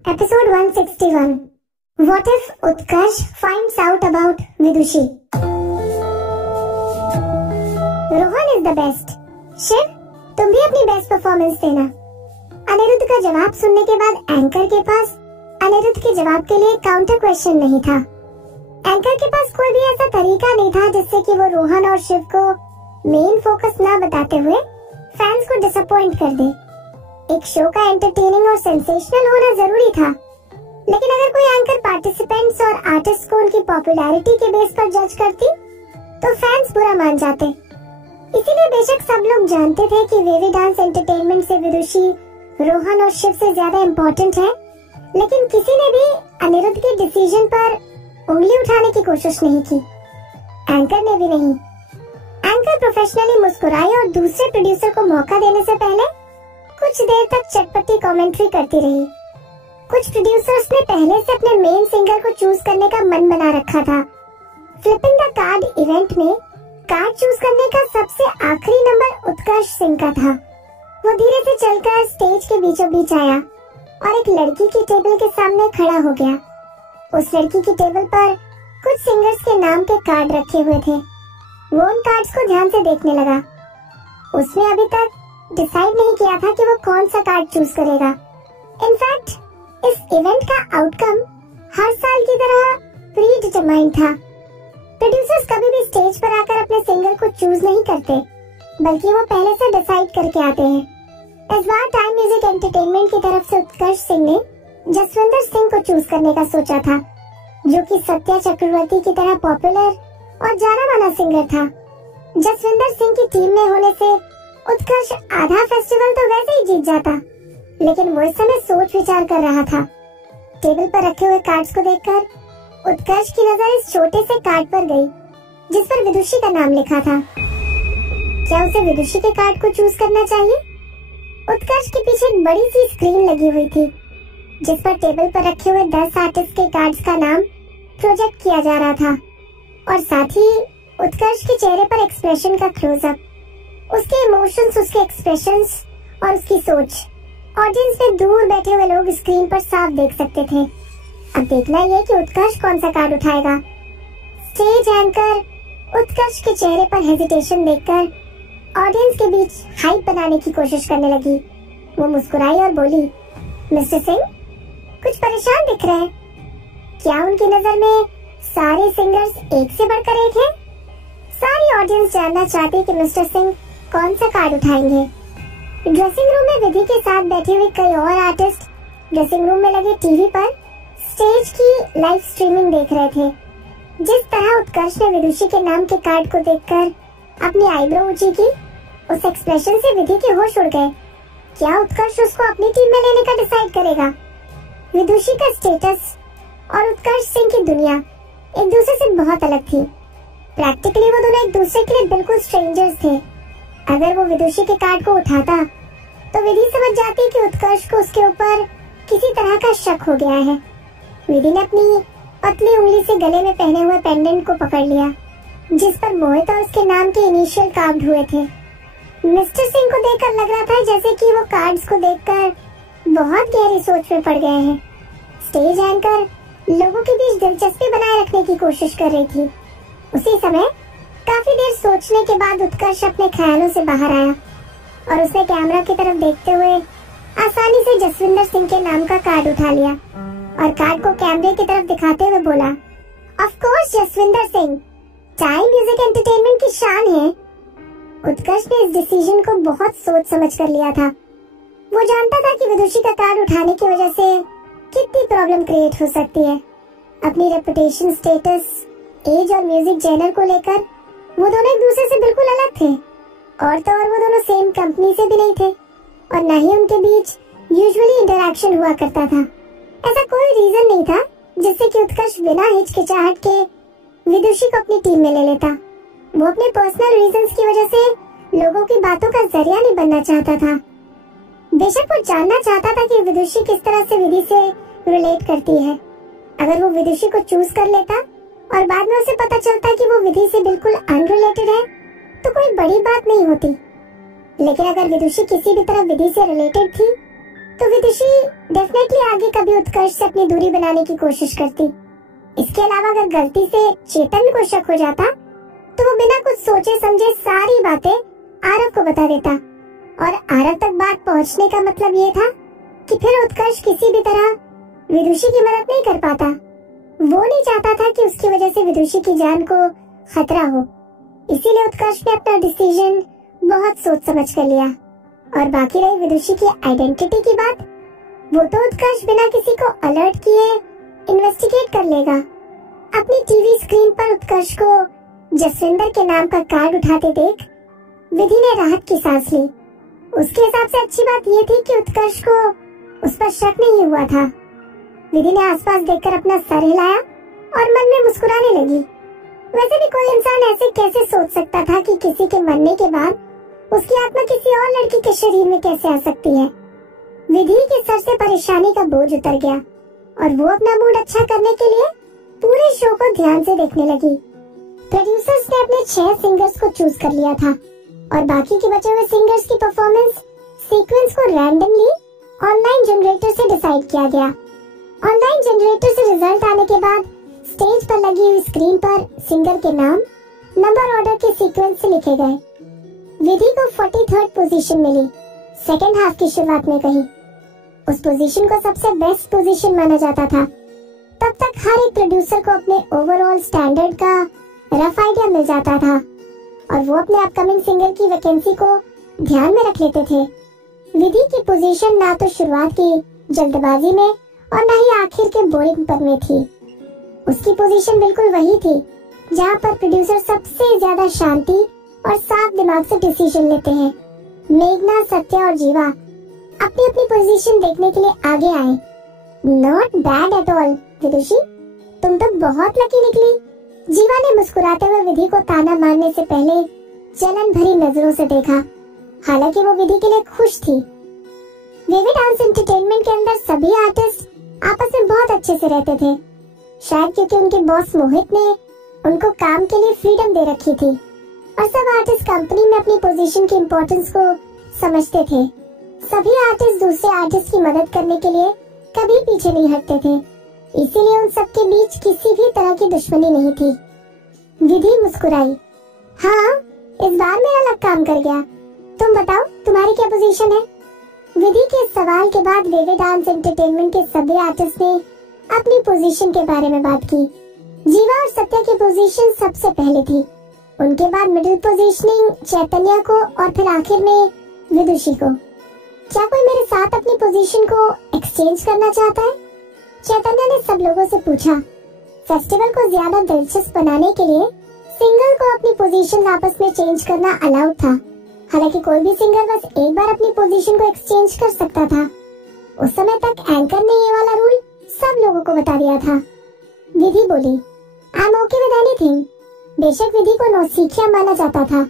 Episode 161. What if Utkarsh finds out about Vidushi? Rohan is the best. Shiv, तुम भी अपनी best performance देना। अनिरुद्ध का जवाब सुनने के बाद एंकर के पास अनिरुद्ध के जवाब के लिए काउंटर क्वेश्चन नहीं था। एंकर के पास कोई भी ऐसा तरीका नहीं था जिससे कि वो रोहन और शिव को मेन फोकस ना बताते हुए फैंस को डिसअपॉइंट कर दे। एक शो का एंटरटेनिंग और सेंसेशनल होना जरूरी था, लेकिन अगर कोई एंकर पार्टिसिपेंट्स और आर्टिस्ट को उनकी पॉपुलैरिटी के बेस पर जज करती तो फैंस बुरा मान जाते। इसीलिए बेशक सब लोग जानते थे कि वेवी डांस एंटरटेनमेंट से विदुषी रोहन और शिव से ज्यादा इम्पोर्टेंट है, लेकिन किसी ने भी अनिरुद्ध के डिसीजन पर उंगली उठाने की कोशिश नहीं की। एंकर ने भी नहीं। एंकर प्रोफेशनली मुस्कुराई और दूसरे प्रोड्यूसर को मौका देने से पहले कुछ देर तक चटपटी कमेंट्री करती रही। कुछ प्रोड्यूसर्स ने पहले से अपने मेन सिंगर को चूज करने का मन बना रखा था। फ्लिपिंग द कार्ड इवेंट में कार्ड चूज करने का सबसे आखिरी नंबर उत्कर्ष सिंह का था। वो धीरे से चलकर स्टेज के बीचों बीच आया और एक लड़की की टेबल के सामने खड़ा हो गया। उस लड़की की टेबल पर कुछ सिंगर्स के नाम के कार्ड रखे हुए थे। वो उन कार्ड्स को ध्यान से देखने लगा। उसने अभी तक डिसाइड नहीं किया था कि वो कौन सा कार्ड चूज करेगा। इनफैक्ट इस इवेंट का आउटकम हर साल की तरह प्री डिटरमाइंड था। प्रोड्यूसर्स कभी भी स्टेज पर आकर अपने सिंगर को चूज नहीं करते, बल्कि वो पहले से डिसाइड करके आते हैं। इस बार टाइम म्यूजिक एंटरटेनमेंट की तरफ से उत्कर्ष सिंह ने जसविंदर सिंह को चूज करने का सोचा था, जो कि सत्या चक्रवर्ती की तरह पॉपुलर और जाना माना सिंगर था। जसविंदर सिंह की टीम में होने से उत्कर्ष आधा फेस्टिवल तो वैसे ही जीत जाता, लेकिन वो इस समय सोच विचार कर रहा था। टेबल पर रखे हुए कार्ड्स को देखकर उत्कर्ष की नजर इस छोटे से कार्ड पर गई, जिस पर विदुषी का नाम लिखा था। क्या उसे विदुषी के कार्ड को चूज करना चाहिए? उत्कर्ष के पीछे एक बड़ी सी स्क्रीन लगी हुई थी, जिस पर टेबल पर रखे हुए 10 आर्टिस्ट के कार्ड्स का नाम प्रोजेक्ट किया जा रहा था, और साथ ही उत्कर्ष के चेहरे पर एक्सप्रेशन का क्लोजअप, उसके इमोशंस, उसके एक्सप्रेशंस और उसकी सोच ऑडियंस में दूर बैठे हुए लोग स्क्रीन पर साफ देख सकते थे। अब देखना यह कि उत्कर्ष कौन सा कार्ड उठाएगा। स्टेज एंकर उत्कर्ष के चेहरे पर हेजिटेशन देखकर ऑडियंस के बीच हाइप बनाने की कोशिश करने लगी। वो मुस्कुराई और बोली, मिस्टर सिंह, कुछ परेशान दिख रहे हैं। क्या उनकी नजर में सारे सिंगर्स एक से बढ़कर एक हैं? सारी ऑडियंस जानना चाहती कि मिस्टर सिंह कौन सा कार्ड उठाएंगे। ड्रेसिंग रूम में विधि के साथ बैठे हुए कई और आर्टिस्ट ड्रेसिंग रूम में लगे टीवी पर स्टेज की लाइव स्ट्रीमिंग देख रहे थे। जिस तरह उत्कर्ष ने विदुषी के नाम के कार्ड को देखकर अपनी आईब्रो ऊंची की, उस एक्सप्रेशन से विधि के होश उड़ गए। क्या उत्कर्ष उसको अपनी टीम में लेने का डिसाइड करेगा? विदुषी का स्टेटस और उत्कर्ष सिंह की दुनिया एक दूसरे से बहुत अलग थी। प्रैक्टिकली वो दोनों एक दूसरे के लिए बिल्कुल स्ट्रेंजर्स थे। अगर वो विदुषी के कार्ड को उठाता तो विधि समझ जाती कि उत्कर्ष को उसके ऊपर किसी तरह का शक हो गया है। विधि ने अपनी पतली उंगली से गले में पहने हुए पेंडेंट को पकड़ लिया, जिस पर मोहित और उसके नाम के इनिशियल कार्व्ड हुए थे। मिस्टर सिंह को देखकर लग रहा था जैसे कि वो कार्ड्स को देखकर बहुत गहरी सोच में पड़ गए हैं। स्टेज एंकर लोगों के बीच दिलचस्पी बनाए रखने की कोशिश कर रही थी। उसी समय काफी देर सोचने के बाद उत्कर्ष अपने ख्यालों से बाहर आया और उसने कैमरा की तरफ देखते हुए आसानी से जसविंदर सिंह के नाम का कार्ड उठा लिया और कार्ड को कैमरे की तरफ दिखाते हुए बोला, of course Jaswinder Singh, time music entertainment की शान है। उत्कर्ष ने इस डिसीजन को बहुत सोच समझ कर लिया था। वो जानता था कि विदुषी का कार्ड उठाने की वजह से कितनी प्रॉब्लम क्रिएट हो सकती है। अपनी रेपुटेशन, स्टेटस, एज और म्यूजिक जेनर को लेकर वो दोनों एक दूसरे से बिल्कुल अलग थे, और तो और वो दोनों सेम कंपनी से भी नहीं थे, और न ही उनके बीच यूजुअली इंटरैक्शन हुआ करता था। ऐसा कोई रीजन नहीं था जिससे कि उत्कर्ष बिना हिचकिचाहट के विदुषी को अपनी टीम में ले लेता। वो अपने पर्सनल रीजंस की वजह से लोगों की बातों का जरिया नहीं बनना चाहता था। बेशक वो जानना चाहता था कि विदुषी किस तरह से विधि से रिलेट करती है। अगर वो विदुषी को चूज कर लेता और बाद में उसे पता चलता कि वो विधि से बिल्कुल अनरिलेटेड है, तो कोई बड़ी बात नहीं होती। लेकिन अगर विदुषी किसी भी तरह विधि से रिलेटेड थी, तो विदुषी डेफिनेटली आगे कभी उत्कर्ष से अपनी दूरी बनाने की कोशिश करती। इसके अलावा अगर गलती से चेतन को शक हो जाता तो वो बिना कुछ सोचे समझे सारी बातें आरव को बता देता, और आरव तक बात पहुंचने का मतलब ये था कि फिर उत्कर्ष किसी भी तरह विदुषी की मदद नहीं कर पाता। वो नहीं चाहता था कि उसकी वजह से विदुषी की जान को खतरा हो, इसीलिए उत्कर्ष ने अपना डिसीजन बहुत सोच समझ कर लिया। और बाकी रही विदुषी की आइडेंटिटी की बात, वो तो उत्कर्ष बिना किसी को अलर्ट किए इन्वेस्टिगेट कर लेगा। अपनी टीवी स्क्रीन पर उत्कर्ष को जसविंदर के नाम का कार्ड उठाते देख विधि ने राहत की सांस ली। उसके हिसाब से अच्छी बात ये थी कि उत्कर्ष को उस पर शक नहीं हुआ था। विधि ने आसपास देखकर अपना सर हिलाया और मन में मुस्कुराने लगी। वैसे भी कोई इंसान ऐसे कैसे सोच सकता था कि किसी के मरने के बाद उसकी आत्मा किसी और लड़की के शरीर में कैसे आ सकती है। विधि के सर से परेशानी का बोझ उतर गया और वो अपना मूड अच्छा करने के लिए पूरे शो को ध्यान से देखने लगी। प्रोड्यूसर्स ने अपने 6 सिंगर्स को चूज कर लिया था और बाकी के बचे हुए सिंगर्स की परफॉर्मेंस सीक्वेंस को रैंडमली ऑनलाइन जनरेटर से डिसाइड किया गया। ऑनलाइन जनरेटर से रिजल्ट आने के बाद स्टेज पर लगी हुई स्क्रीन पर सिंगर के नाम नंबर ऑर्डर के सीक्वेंस से लिखे गए। विधि को 43rd पोजीशन मिली सेकेंड हाफ की शुरुआत में कहीं। उस पोजीशन को सबसे बेस्ट पोजीशन माना जाता था। तब तक हर एक प्रोड्यूसर को अपने ओवरऑल स्टैंडर्ड का रफ आइडिया मिल जाता था और वो अपने अपकमिंग सिंगर की वैकेंसी को ध्यान में रख लेते थे। विधि की पोजीशन ना तो शुरुआत की जल्दबाजी में और न ही आखिर के बोरिंग पर में थी। उसकी पोजीशन बिल्कुल वही थी जहाँ पर प्रोड्यूसर सबसे ज्यादा शांति और साफ दिमाग से डिसीजन लेते हैं। मेघना, सत्या और जीवा अपनी अपनी पोजीशन देखने के लिए आगे आए। नॉट बैड एट ऑल विदुषी, तुम तो बहुत लकी निकली। जीवा ने मुस्कुराते हुए विधि को ताना मारने से पहले जलन भरी नजरों से देखा। हालांकि वो विधि के लिए खुश थी। वेवी डांस एंटरटेनमेंट के अंदर सभी आर्टिस्ट आपस में बहुत अच्छे से रहते थे, शायद क्योंकि उनके बॉस मोहित ने उनको काम के लिए फ्रीडम दे रखी थी और सब आर्टिस्ट कंपनी में अपनी पोजीशन की इम्पोर्टेंस को समझते थे। सभी आर्टिस्ट दूसरे आर्टिस्ट की मदद करने के लिए कभी पीछे नहीं हटते थे, इसीलिए उन सबके बीच किसी भी तरह की दुश्मनी नहीं थी। विधि मुस्कुराई। हाँ, इस बार मेरा लक काम कर गया। तुम बताओ, तुम्हारी क्या पोजीशन है? विधि के सवाल के बाद वेवी डांस एंटरटेनमेंट के सभी आर्टिस्ट ने अपनी पोजीशन के बारे में बात की। जीवा और सत्या की पोजीशन सबसे पहले थी, उनके बाद मिडिल पोजीशनिंग चैतन्य को और फिर आखिर में विदुषी को। क्या कोई मेरे साथ अपनी पोजीशन को एक्सचेंज करना चाहता है? चैतन्य ने सब लोगों से पूछा। फेस्टिवल को ज्यादा दिलचस्प बनाने के लिए सिंगर को अपनी पोजीशन आपस में चेंज करना अलाउड था। हालांकि कोई भी सिंगर बस एक बार अपनी पोजीशन को एक्सचेंज कर सकता था। उस समय तक एंकर ने ये वाला रूल सब लोगों को बता दिया था। विधि बोली, I am okay with anything. बेशक विधि को नौसिखिया माना जाता था,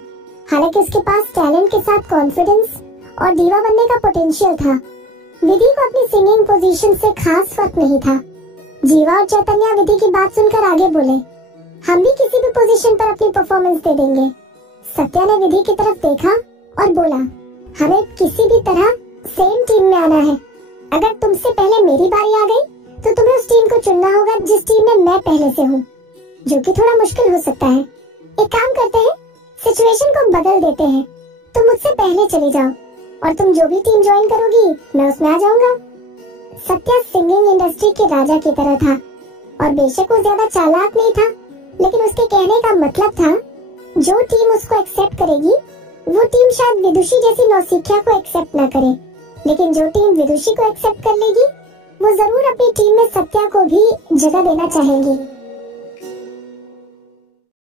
हालांकि उसके पास टैलेंट के साथ कॉन्फिडेंस और दीवा बनने का पोटेंशियल था। विधि को अपनी सिंगिंग पोजीशन से खास फर्क नहीं था। जीवा और चैतन्य विधि की बात सुनकर आगे बोले, हम भी किसी भी पोजीशन पर अपनी परफॉर्मेंस दे देंगे। सत्या ने विधि की तरफ देखा और बोला, हमें किसी भी तरह सेम टीम में आना है। अगर तुमसे पहले मेरी बारी आ गई तो तुम्हें उस टीम को चुनना होगा जिस टीम में मैं पहले से हूँ, जो कि थोड़ा मुश्किल हो सकता है। एक काम करते हैं, सिचुएशन को बदल देते हैं। तुम मुझसे पहले चले जाओ और तुम जो भी टीम ज्वाइन करोगी मैं उसमें आ जाऊंगा। सत्या सिंगिंग इंडस्ट्री के राजा की तरह था और बेशक वो ज्यादा चालाक नहीं था, लेकिन उसके कहने का मतलब था जो टीम उसको एक्सेप्ट करेगी वो टीम शायद विदुषी जैसी नौसिखिया को एक्सेप्ट ना करे, लेकिन जो टीम विदुषी को एक्सेप्ट कर लेगी वो जरूर अपनी टीम में सत्या को भी जगह देना चाहेंगी।